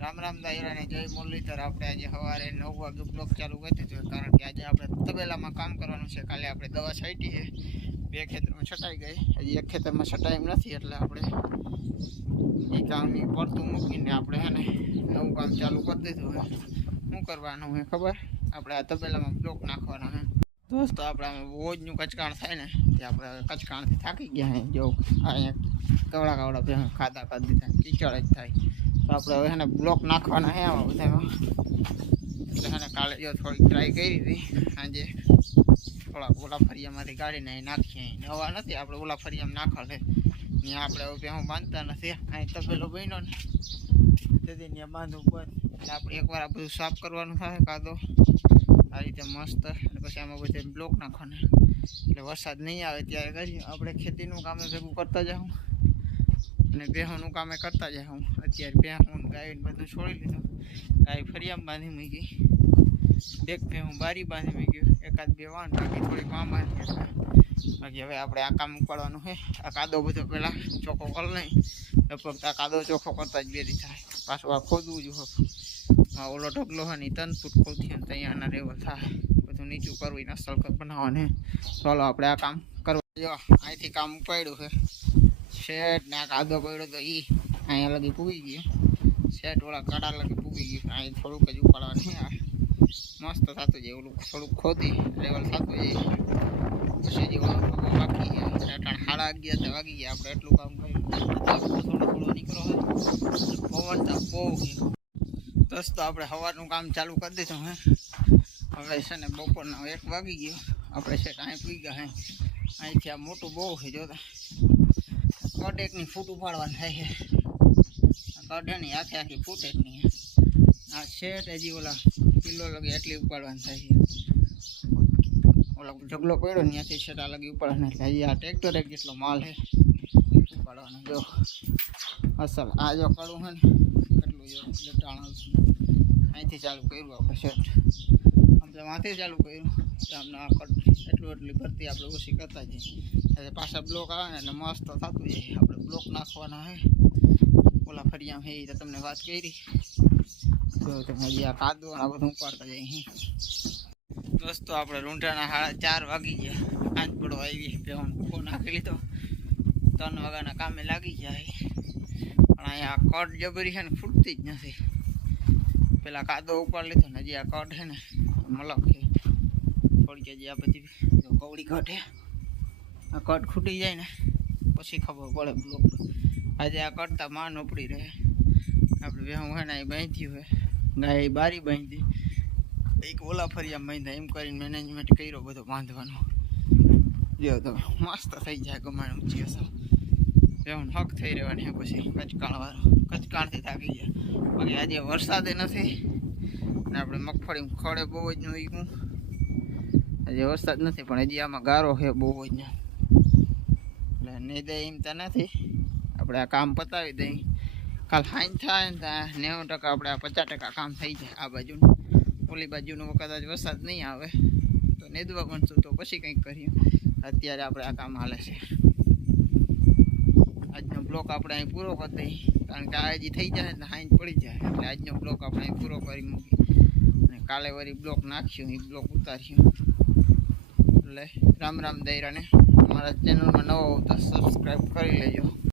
રામ રામ દાયરાને જય મુરલીધર। આપણે આજે સવારે 9 વાગે બ્લોક ચાલુ કરી દીધો, કારણ કે આજે આપણે તબેલામાં કામ કરવાનું છે। કાલે આપણે દવા છાંટી છે, 2 ખેતરમાં છટાઈ ગઈ, હજી 1 ખેતરમાં છટાઈ નથી, એટલે આપણે એ કામની પડતું મૂકીને આપણે છે ને નવું કામ ચાલુ કરી દીધું છે। શું કરવાનું છે ખબર? આપણે આ તબેલામાં બ્લોક નાખવાના છે દોસ્તો। આપણે રોજનું કચકાણ થાય ને, તે આપણે કચકાણથી થાકી ગયા છે। જો અહીંયા કવડા બે ખાધા કરી દીધા, કીચડ જ થાય, તો આપણે હવે એને બ્લોક નાખવાના છે આમાં બધામાં। એટલે એને કાલે જો થોડીક ટ્રાય કરી હતી, સાંજે થોડાક ઓલા ફરિયામાંથી કાઢીને અહીં નાખીએ। નવા નથી, આપણે ઓલા ફરિયામાં નાખવા લે, ત્યાં આપણે હવે હું બાંધતા નથી, અહીં તપેલો બન્યો ને તેથી ત્યાં બાંધવું બંધ। એટલે આપણે એકવાર આ બધું સાફ કરવાનું થાય, કાદો આ રીતે મસ્ત, અને પછી આમાં બધે બ્લોક નાખવાના, એટલે વરસાદ નહીં આવે ત્યારે કરીએ। આપણે ખેતીનું કામે ભેગું કરતા જાઉં અને ભેહોનું કામે કરતા જાઉં। અત્યારે ભેહું ગાયને બધું છોડી લીધું, ગાય ફરિયામાં બાંધી મૂકી, 2 ભેહું બારી બાંધી મૂક્યું, 1-2 વાન, બાકી થોડીક વાં બાંધી એટલે બાકી હવે આપણે આ કામ ઉપાડવાનું છે। આ કાદો બધો પહેલાં ચોખ્ખો કરી નહીં, લગભગ આ કાદો ચોખ્ખો કરતા જ 2 દી થાય, પાછું આ ખોદવું જ હોય। આ ઓલો ઢગલો હોય ને 3 ફૂટ ખોદીએ ને ત્યાંના રેવલ થાય, બધું નીચું કરવું નસલ બનાવવાની। ચાલો આપણે આ કામ કરવા જો અહીંથી કામ ઉપાડ્યું છે શેઠ ને, આ કાદો પડ્યો તો એ અહીંયા લગી પૂગી ગયો, શેઠ ઓલા કડા લગી પૂગી ગયું, અહીં થોડુંક જ ઉપાડવાનું છે। મસ્ત થતું જાય, ઓલું થોડુંક ખોદી લેવલ થતું જાય, પછી જે ઓલું બાકી 11:30 વાગી ગયા, આપણે એટલું કામ કર્યું। થોડો નીકળો હોય પવન તો બહુ દોસ્તો, આપણે સવારનું કામ ચાલુ કરી દીધું હે। હવે છે ને બપોરના 1 વાગી ગયો, આપણે શેઠ અહીં પૂગી ગયા હે। અહીંથી આ મોટું બહુ છે, જોતા કડેકની ફૂટ ઉપાડવાનું થાય છે, કડેની આખી ફૂટ જ નહીં, આ શેઠ હજી ઓલા કિલો લગી એટલી ઉપાડવાનું થાય છે। ઓલા ઢગલો પડ્યો ને ત્યાંથી શેઠ આ લગી ઉપાડવાના, એટલે હજી આ ટ્રેક્ટર એક જેટલો માલ છે ઉપાડવાનો। જો અસલ આ જો કડું છે ને એટલું જો ડટાણ અહીંથી ચાલુ કર્યું આપણે શેઠ, આમ તો માથે ચાલુ કર્યું, આમને આ એટલી ભરતી આપણે ઓછી કરતા જઈએ, એટલે પાછા બ્લોક આવે ને એટલે મસ્ત થતું જાય। આપણે બ્લોક નાખવાના છે ઓલા ફરિયામાં છે, એ તો તમને વાત કરી, તો તમે હજી આ કાદો આ બધું ઉપાડતા જાય દોસ્તો। આપણે રૂંઢાના 4:30 વાગી ગયા, આંચ પડો આવી બેવાનું ભૂકો નાખી લીધો, 3 વાગ્યાના કામે લાગી ગયા, પણ અહીંયા કડ જબરી છે ને ફૂટતી જ નથી। પેલા કાદો ઉપાડી લીધો ને હજી આ કડ છે ને મલક છે થોડીક, હજી આ બધી કવડી કટ છે, આ કટ ખૂટી જાય ને પછી ખબર પડે બ્લોક। આજે આ કટતા માન ઉપડી રહે, આપણે ભેહું હોય ને એ બાંધ્યું હોય, ગાય બારી બાંધી, એક ઓલા ફરિયામાં બાંધ્યા, એમ કરીને મેનેજમેન્ટ કર્યો બધો બાંધવાનો। જો તો મસ્ત થઈ જાય, ગમાણ ઊંચી હશે ભેહું હક થઈ રહેવાની, પછી કચકાણવાળો કચકાણથી થાકી જાય। બાકી આજે વરસાદે નથી ને આપણે મગફળી ખડે બહુ જ નોઈકું, આજે વરસાદ નથી, પણ હજી આમાં ગારો છે બહુ જ, એટલે નહીં દે એમ તો નથી। આપણે આ કામ પતાવી દઈએ, કાલ હાઈન થાય ને ત્યાં 90% આપણે આ 50% કામ થઈ જાય। આ બાજુનું ઓલી બાજુનું કદાચ વરસાદ નહીં આવે તો નેદવા બનશું, તો પછી કંઈક કરીએ। અત્યારે આપણે આ કામ હાલે છે। આજનો બ્લોક આપણે અહીં પૂરો કરી દઈએ, કારણ કે આ હજી થઈ જાય ને હાઈન પડી જાય, એટલે આજનો બ્લોક આપણે અહીં પૂરો કરી મૂકીએ, અને કાલે વળી બ્લોક નાખ્યું, એ બ્લોક ઉતાર્યું। એટલે રામ રામ દાયરાને, અમારા ચેનલમાં નવો તો સબસ્ક્રાઈબ કરી લેજો।